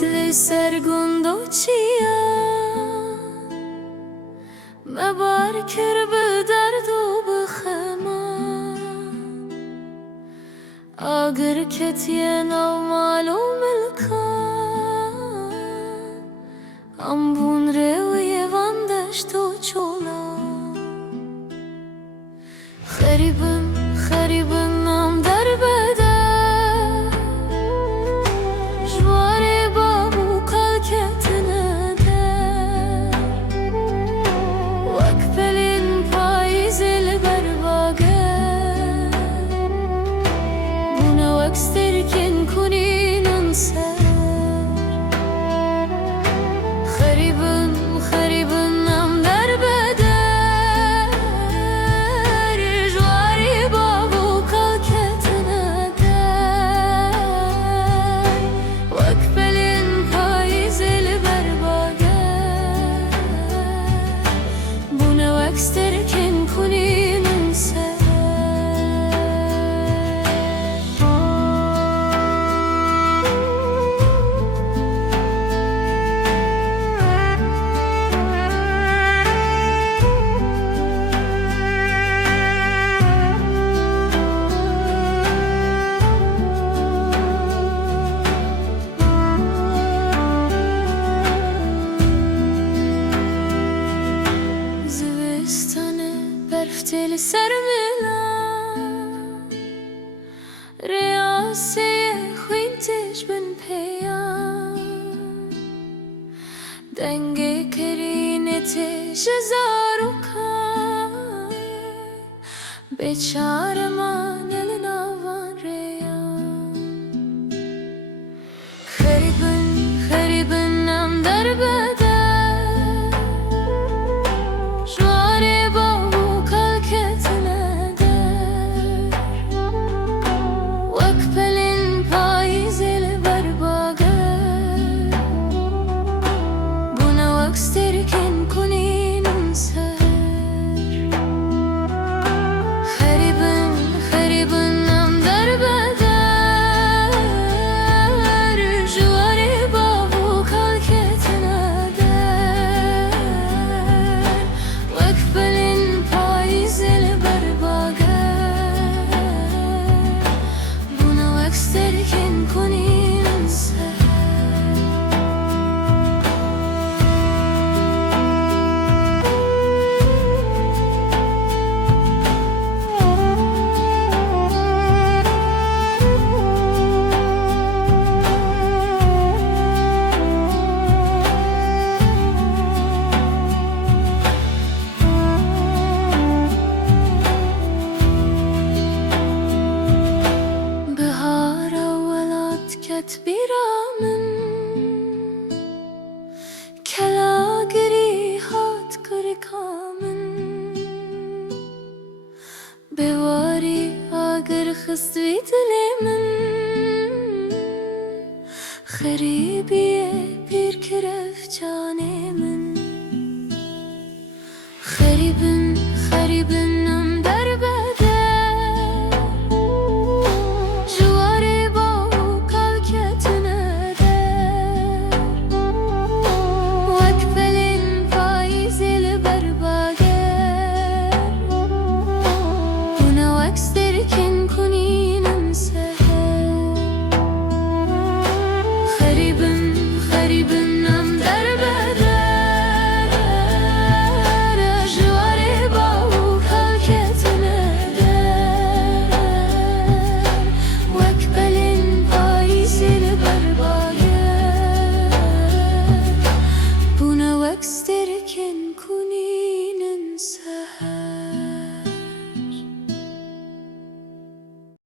li sergundo çiya me bar kir bi derd û bi xema agir ketiye nav mal û milka am bûn rêwiyê van deşt û çola xerîbim xerîbim nam derbede Sterkin kuninin ser Xeribin, xeribin nam derbeder Jwari babu kalketine der Vak pelin payizil berbager Bune vak sterkin kuninin ser Berfteli sermilan Reyasiye xwintiş bin peyan Denge kerineti jizarukan Beçare man elin avan reyan Xeribin, xeribin nam derbeder Sterkin kuninin ser Xeribin, xeribin nam derbeder Jwari babu kalketine der Vak pelin payizil berbager Buna vak sterkin kuninin ser Biramın kelagiri hat kırkamın Bevari agır xistvi dilimin Xeribiye bir kiref canemin Xeribin, xeribin